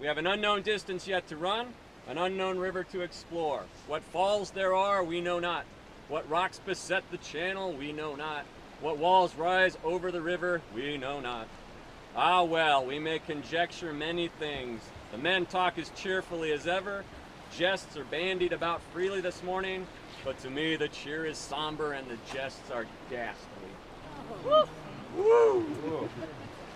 We have an unknown distance yet to run, an unknown river to explore. What falls there are, we know not. What rocks beset the channel, we know not. What walls rise over the river, we know not. Ah well, we may conjecture many things. The men talk as cheerfully as ever. Jests are bandied about freely this morning, but to me the cheer is somber and the jests are ghastly. Woo! Woo!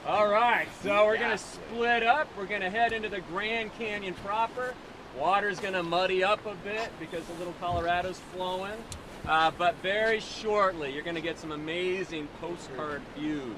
All right, so we're gonna split up. We're gonna head into the Grand Canyon proper. Water's gonna muddy up a bit because the Little Colorado's flowing. But very shortly, you're gonna get some amazing postcard views.